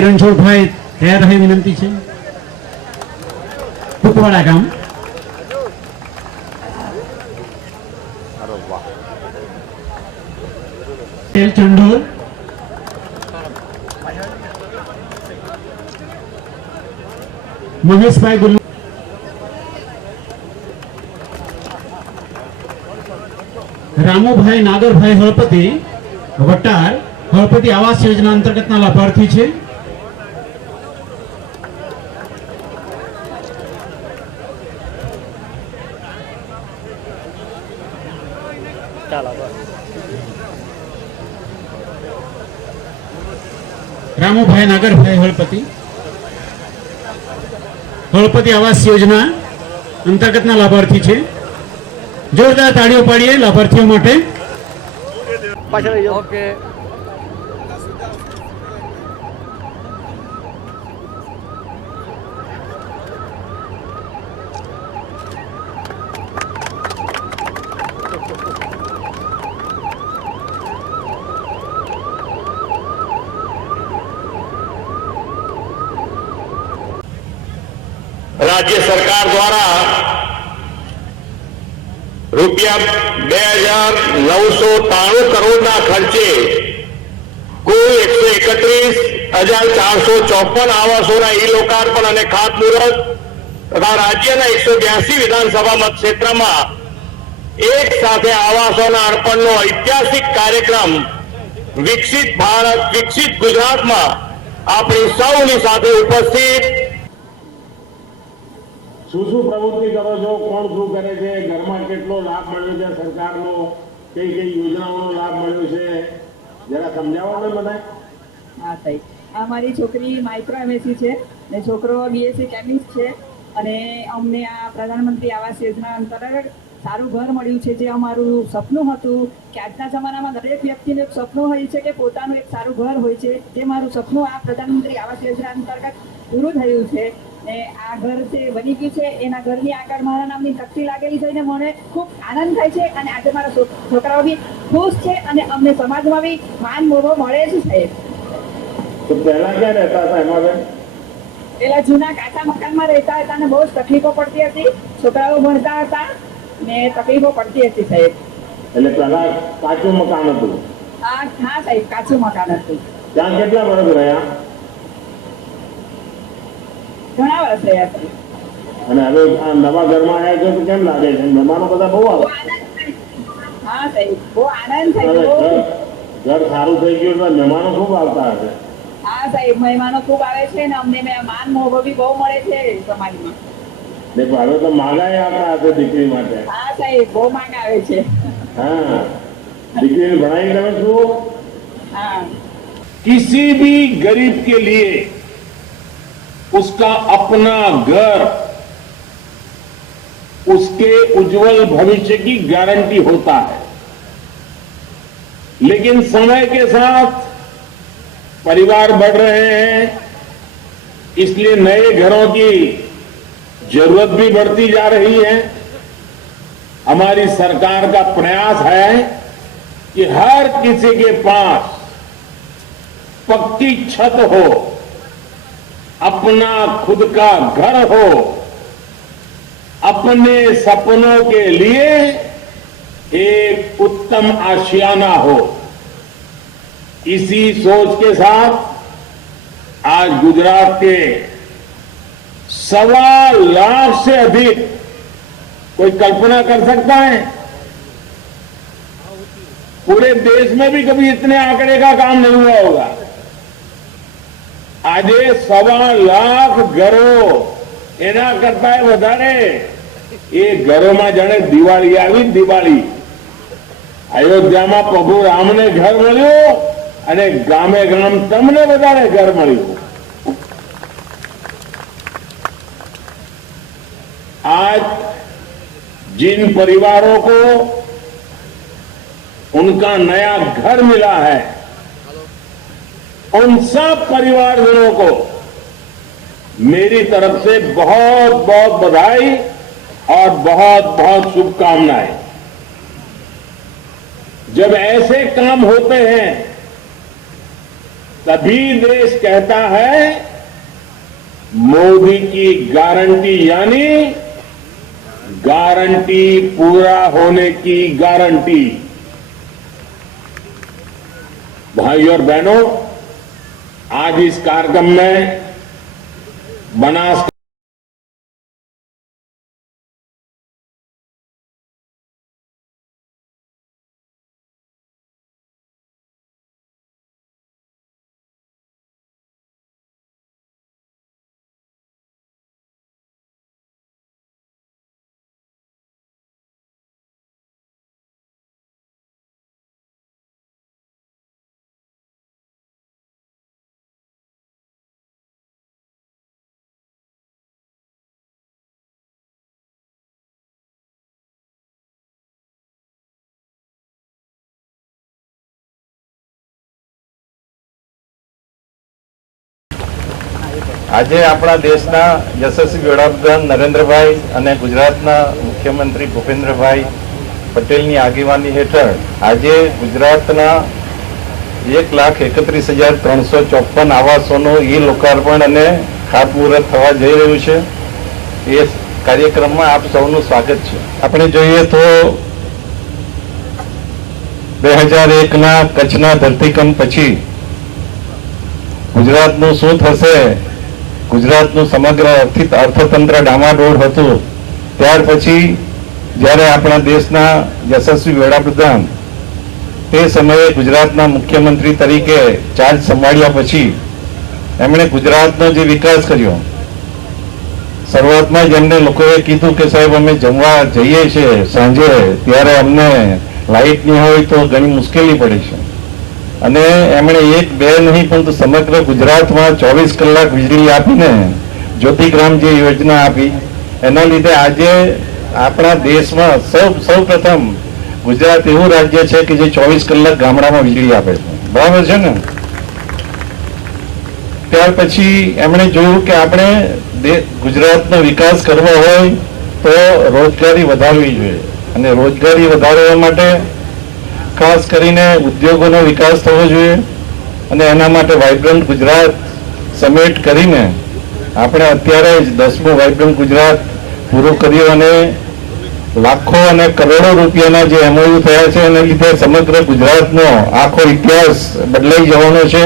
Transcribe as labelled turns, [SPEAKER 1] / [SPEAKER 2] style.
[SPEAKER 1] રણછોડભાઈ તૈયાર રહે વિનંતી છે. કુપવાડા ગામ. મહેશભાઈ ગુલ્લુ રામુભાઈ નાગરભાઈ હળપતિ, વટાર, હળપતિ આવાસ યોજના અંતર્ગતના લાભાર્થી છે. રામુભાઈ નાગરભાઈ હળપતિ. હળપતિ આવાસ યોજના અંતર્ગતના લાભાર્થી છે. જોરદાર તાળીઓ પાડીએ લાભાર્થીઓ માટે.
[SPEAKER 2] ઓકે
[SPEAKER 3] રાજ્ય સરકાર દ્વારા રૂપિયા બે હજાર નવસો ત્રાણું કરોડના ખર્ચે કુલ એકસો એકત્રીસ હજાર ચારસો ચોપન આવાસોના ઈ લોકાર્પણ અને ખાતમુહૂર્ત તથા રાજ્યના એકસો બ્યાસી વિધાનસભા મત ક્ષેત્રમાં એક સાથે આવાસોના અર્પણનો ઐતિહાસિક કાર્યક્રમ વિકસિત ભારત, વિકસિત ગુજરાતમાં આપણી સૌની સાથે ઉપસ્થિત
[SPEAKER 4] શું શું પ્રવૃત્તિ કરો છો? કોણ શું કરે છે? ઘરમાં કેટલો લાભ મળ્યો છે સરકારનો? કઈ કઈ યોજનાઓનો લાભ મળ્યો છે? જરા સમજાવો ને મને.
[SPEAKER 5] હા, સાહેબ. આ મારી છોકરી માઇક્રો એમએસસી છે ને છોકરો બીએસસી કેમિસ્ટ છે અને અમને આ પ્રધાનમંત્રી આવાસ યોજના અંતર્ગત સારું ઘર મળ્યું છે જે અમારું સપનું હતું કે આજના જમાનામાં દરેક વ્યક્તિનું એક સપનું હોય છે કે પોતાનું એક સારું ઘર હોય છે. જે મારું સપનું આ પ્રધાનમંત્રી આવાસ યોજના અંતર્ગત પૂરું થયું છે. ને આ ઘર જે બની ગયું છે એના ઘરની આગળ મારા નામની તકતી લાગેલી છે ને મને ખૂબ આનંદ થાય છે અને આજે મારા છોકરાઓ બી ખુશ છે અને અમને સમાજમાં બી માન મોભો મળે છે. સાહેબ
[SPEAKER 4] પહેલા ક્યાં રહેતા હતા એમાં
[SPEAKER 5] પેલા જૂના કાચા મકાનમાં રહેતા હતા અને બહુ જ તકલીફો પડતી હતી. છોકરાઓ ભણતા હતા ને તકલીફો પડતી હતી સાહેબ.
[SPEAKER 4] એટલે પહેલા કાચું મકાન હતું?
[SPEAKER 5] હા સાહેબ કાચું મકાન હતું.
[SPEAKER 4] ત્યાં કેટલા વર્ષ રહ્યા?
[SPEAKER 5] ઘણા વર્ષ
[SPEAKER 4] અને હવે નવા ઘરમાં આવ્યા છો તો કેમ લાગે છે? મહેમાનો બધા બહુ આવે. ઘર સારું થઈ ગયું એટલે મહેમાનો ખૂબ આવતા હશે. દીકરી માટે.
[SPEAKER 5] હા સાહેબ. બહુ માંગ આવે છે.
[SPEAKER 4] હા. દીકરીને ભણાવી તમે શું
[SPEAKER 5] હા.
[SPEAKER 6] કિસી ભી ગરીબ કે લીએ उसका अपना घर, उसके उज्जवल भविष्य की गारंटी होता है। लेकिन समय के साथ परिवार बढ़ रहे हैं, इसलिए नए घरों की ज़रूरत भी बढ़ती जा रही है। हमारी सरकार का प्रयास है कि हर किसी के पास पक्की छत हो। अपना खुद का घर हो, अपने सपनों के लिए एक उत्तम आशियाना हो। इसी सोच के साथ आज गुजरात के सवा लाख से अधिक कोई कल्पना कर सकता है? पूरे देश में भी कभी इतने आंकड़े का काम नहीं हुआ होगा। આજે સવા લાખ ઘરો એના કરતા વધારે એ ઘરોમાં જાણે દિવાળી આવી ને દિવાળી અયોધ્યામાં પ્રભુ રામને ઘર મળ્યું અને ગામે ગામ તમને બધાને ઘર મળ્યું आज जिन परिवारों को उनका नया घर मिला है उन सब परिवारजनों को मेरी तरफ़ से बहुत बहुत बधाई और बहुत बहुत शुभकामनाएँ। जब ऐसे काम होते हैं, तभी देश कहता है, मोदी की गारंटी यानी गारंटी पूरा होने की गारंटी। भाई और बहनों आज इस कार्यक्रम में बनास
[SPEAKER 2] આજે આપણા દેશના યશસ્વી વડાપ્રધાન નરેન્દ્રભાઈ અને ગુજરાતના મુખ્યમંત્રી ભૂપેન્દ્રભાઈ પટેલની આગેવાની હેઠળ આજે ગુજરાતના એક લાખ એકત્રીસ હજાર ત્રણસો ચોપન આવાસોનું ઈ લોકાર્પણ અને ખાતમુહૂર્ત થવા જઈ રહ્યું છે. એ કાર્યક્રમમાં આપ સૌનું સ્વાગત છે. આપણે જોઈએ તો બે હજાર એકના કચ્છના ધરતીકંપ પછી ગુજરાતનું શું થશે? ગુજરાતનું સમગ્ર અર્થિત અર્થતંત્ર ડામાડોળ હતું. ત્યાર પછી જ્યારે આપણા દેશના યશસ્વી વડાપ્રધાન તે સમયે ગુજરાતના મુખ્યમંત્રી તરીકે ચાર્જ સંભાળ્યા પછી એમણે ગુજરાતનો જે વિકાસ કર્યો, શરૂઆતમાં જ એમને લોકોએ કીધું કે સાહેબ અમે જમવા જઈએ છીએ સાંજે, ત્યારે અમને લાઇટ નહીં હોય તો ઘણી મુશ્કેલી પડે છે. અને એમણે એક બે નહીં, પરંતુ સમગ્ર ગુજરાતમાં ચોવીસ કલાક વીજળી આપીને જ્યોતિગ્રામ જે યોજના આપી. એના લીધે આજે આપણા દેશમાં સૌ સૌ પ્રથમ ગુજરાત એવું રાજ્ય છે કે જે ચોવીસ કલાક ગામડામાં વીજળી આપે છે. બરાબર છે ને? ત્યાર પછી એમણે જોયું કે આપણે ગુજરાતનો વિકાસ કરવો હોય તો રોજગારી વધારવી જોઈએ. અને રોજગારી વધારવા માટે ખાસ કરીને ઉદ્યોગોનો વિકાસ થવો જોઈએ અને એના માટે વાઇબ્રન્ટ ગુજરાત સમિટ કરીને આપણે અત્યારે જ દસમું વાઇબ્રન્ટ ગુજરાત પૂરું કર્યું અને લાખો અને કરોડો રૂપિયાના જે એમઓયુ થયા છે, એને લીધે સમગ્ર ગુજરાતનો આખો ઇતિહાસ બદલાઈ જવાનો છે.